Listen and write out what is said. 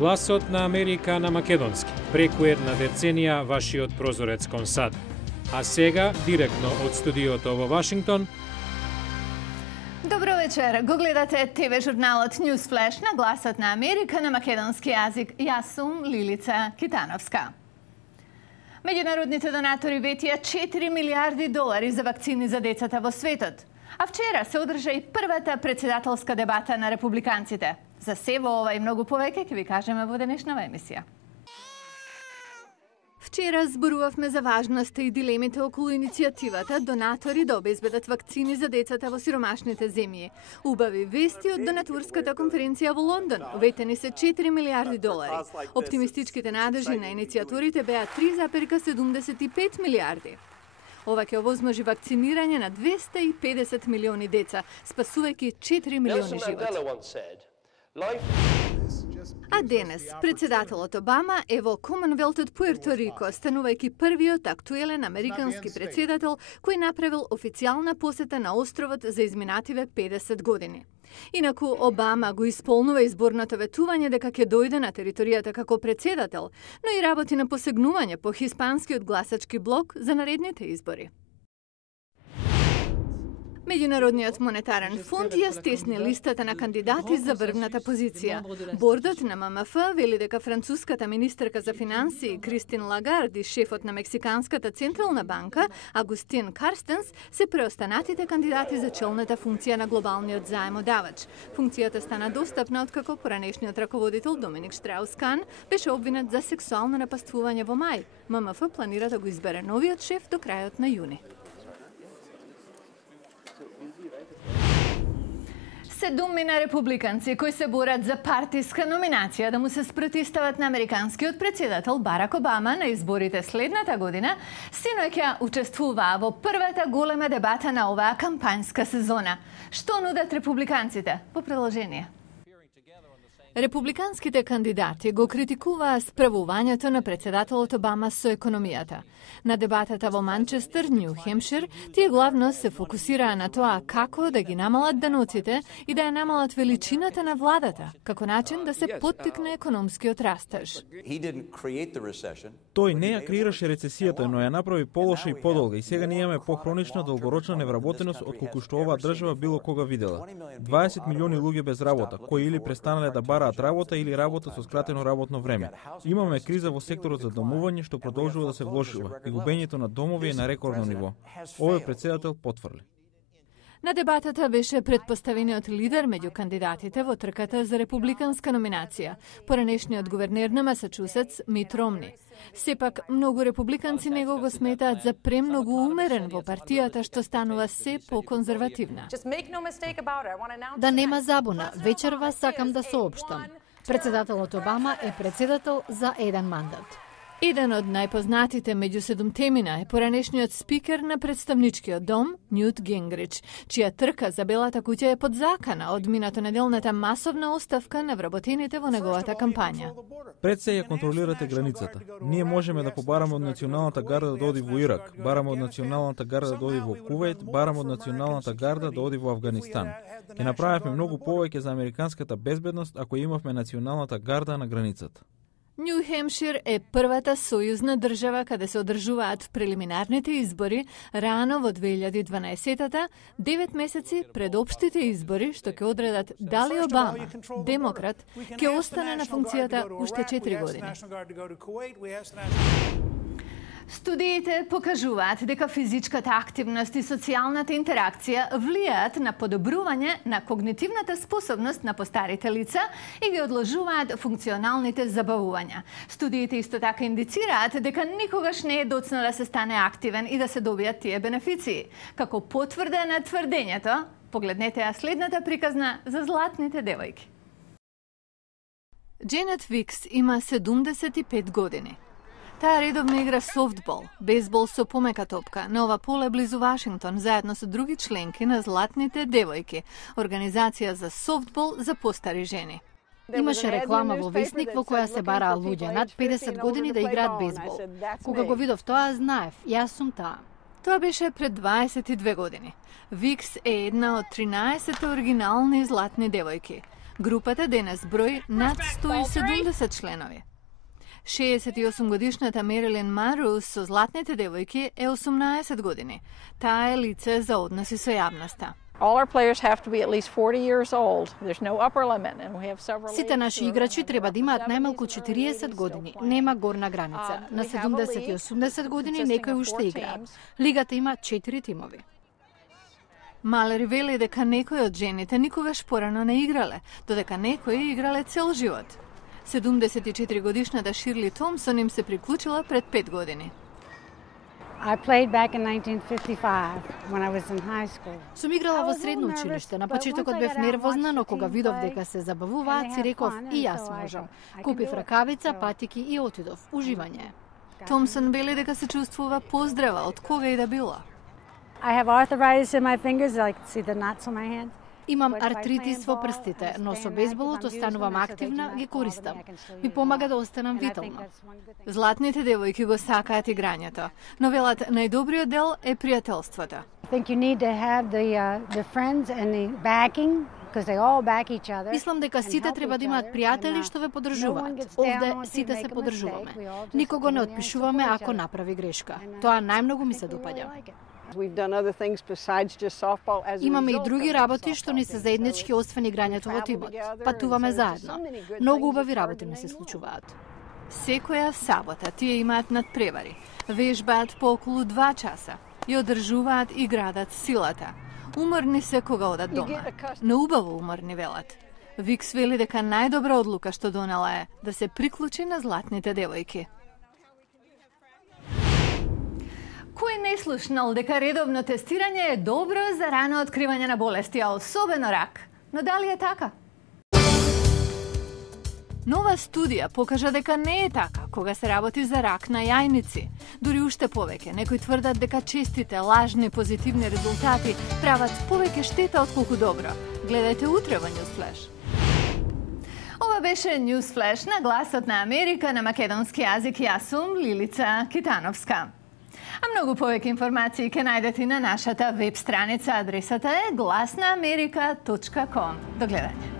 Гласот на Америка на македонски. Преку една деценија вашиот прозорец кон САД. А сега, директно од студиото во Вашингтон. Добро вечер. Го гледате ТВ журналот Newsflash на Гласот на Америка на македонски јазик. Јас сум Лилица Китановска. Меѓународните донатори ветија 4 милиарди долари за вакцини за децата во светот. А вчера се одржа и првата председателска дебата на републиканците. За се во ова и многу повеќе ќе ви кажеме во денешнава емисија. Вчера зборувавме за важноста и дилемите околу иницијативата донатори да обезбедат вакцини за децата во сиромашните земји. Убави вести од донаторската конференција во Лондон. Ветени се 4 милиарди долари. Оптимистичките надежи на иницијаторите беа 3,75 милиарди. Ова ќе овозможи вакцинирање на 250 милиони деца, спасувајќи 4 милиони животи. А денес, председателот Обама е во Комонвелтот Пуерто Рико, станувајќи првиот актуелен американски председател кој направил официјална посета на островот за изминативе 50 години. Инаку Обама го исполнува изборното ветување дека ќе дојде на територијата како председател, но и работи на посегнување по хиспанскиот гласачки блок за наредните избори. Меѓународниот монетарен фонд ја стесни листата на кандидати за врвната позиција. Бордот на ММФ вели дека француската министерка за финансии Кристин Лагард и шефот на Мексиканската централна банка Агустин Карстенс се преостанатите кандидати за челната функција на глобалниот заемодавач. Функцијата стана достапна откако поранешниот раководител Доминик Штраус-Кан беше обвинет за сексуално напаствување во мај. ММФ планира да го избере новиот шеф до крајот на јуни. 7 републиканци кои се борат за партиска номинација да му се спротистават на американскиот председател Барак Обама на изборите следната година, синоќа учествуваа во првата голема дебата на оваа кампањска сезона. Што нудат републиканците? По приложение. Републиканските кандидати го критикуваа справувањето на председателот Обама со економијата. На дебатата во Манчестер, Нью Хемпшир, тие главно се фокусираа на тоа како да ги намалат даноците и да ја намалат величината на владата, како начин да се поттикне економскиот растеж. Тој не ја креираше рецесијата, но ја направи полоша и подолга и сега ние имаме похронична долгорочна невработеност отколку што оваа држава било кога видела. 20 милиони луѓе без работа, кои или престанале да бараат работа или работа со скратено работно време. Имаме криза во секторот за домување што продолжува да се влошува и губењето на домови е на рекордно ниво. Овој председател потврди. На дебатата беше претпоставениот лидер меѓу кандидатите во трката за републиканска номинација, поранешниот гувернер на Масачусетс Мит Ромни. Сепак, многу републиканци него го сметаат за премногу умерен во партијата што станува се по-конзервативна. Да нема забуна, вечерва сакам да соопштам. Председателот Обама е председател за еден мандат. Еден од најпознатите меѓу седумтемина е поранешниот спикер на представничкиот дом Њут Гингрич, чија трка за Белата куќа е подзакана од минато неделната масовна оставка на вработените во неговата кампања. Пред се ја контролирате границата. Ние можеме да побараме од националната гарда да оди во Ирак, бараме од националната гарда да оди во Кувејт, бараме од националната гарда да оди во Авганистан. Ќе направевме многу повеќе за американската безбедност ако имавме националната гарда на границата. Нью Хемпшир е првата сојузна држава каде се одржуваат прелиминарните избори рано во 2012-та, 9 месеци пред општите избори што ќе одредат дали Обама, демократ, ќе остане на функцијата уште 4 години. Студиите покажуваат дека физичката активност и социјалната интеракција влијаат на подобрување на когнитивната способност на постарите лица и ги одложуваат функционалните забавувања. Студиите исто така индицираат дека никогаш не е доцна да се стане активен и да се добијат тие бенефиции. Како потврда на тврдењето, погледнете ја следната приказна за златните девојки. Дженет Викс има 75 години. Таа редовно игра софтбол, бейсбол со помека топка, на ова поле близу Вашингтон, заедно со други членки на Златните девојки, организација за софтбол за постари жени. Имаше реклама во весник во која се бараа луѓе над 50 години да играат бейсбол. Кога го видов тоа, знаев, јас сум таа. Тоа беше пред 22 години. Викс е една од 13 оригинални златни девојки. Групата денес брои над 170 членови. 68-годишната Мерилин Монро со златните девојки е 18 години. Таа е лице за односи со јавноста. Сите наши играчи треба да имаат најмалку 40 години. Нема горна граница. На 70 и 80 години некои уште играат. Лигата има 4 тимови. Малери вели дека некои од жените никогаш порано не играле, додека некои играле цел живот. 74 годишната Ширли Томсон им се приклучила пред 5 години. I played back in 1955 when I was in high school. Сум играла во средно училиште. На почетокот бев нервозна, но кога видов дека се забавуваат, си реков и јас можам. Купив ракавица, патики и отидов. Уживање. Томсон вели дека се чувствува поздрава од кога и да било. I have arthritis in my fingers, I can see the knots on my hands. Имам артритис во прстите, но со бейсболот останувам активна, ги користам. Ми помага да останам витална. Златните девојки го сакаат играњето, но велат најдобриот дел е пријателството. I think you need to have the friends and the backing because they all back each other. Мислам дека сите треба да имаат пријатели што ве поддржуваат. Овде сите се поддржуваме. Никого не отпишуваме ако направи грешка. Тоа најмногу ми се допаѓа. Имаме и други работи што ни се заеднички освен играњето во тимот. Патуваме заедно. Многу убави работи ни се случуваат. Секоја сабота тие имаат надпревари. Вежбаат по околу 2 часа и одржуваат и градат силата. Уморни се кога одат дома, но убаво уморни велат. Викс вели дека најдобра одлука што донела е да се приклучи на златните девојки. Кој не слушнал дека редовно тестирање е добро за рано откривање на болести, а особено рак? Но дали е така? Нова студија покажа дека не е така кога се работи за рак на јајници. Дури уште повеќе, некои тврдат дека честите, лажни, позитивни резултати прават повеќе штета отколку добро. Гледајте утре во Newsflash. Ова беше Newsflash на Гласот на Америка на македонски јазик. Јас сум Лилица Китановска. А многу повеќе информации ќе најдете на нашата веб страница. Адресата е glasnaamerika.com. До гледање.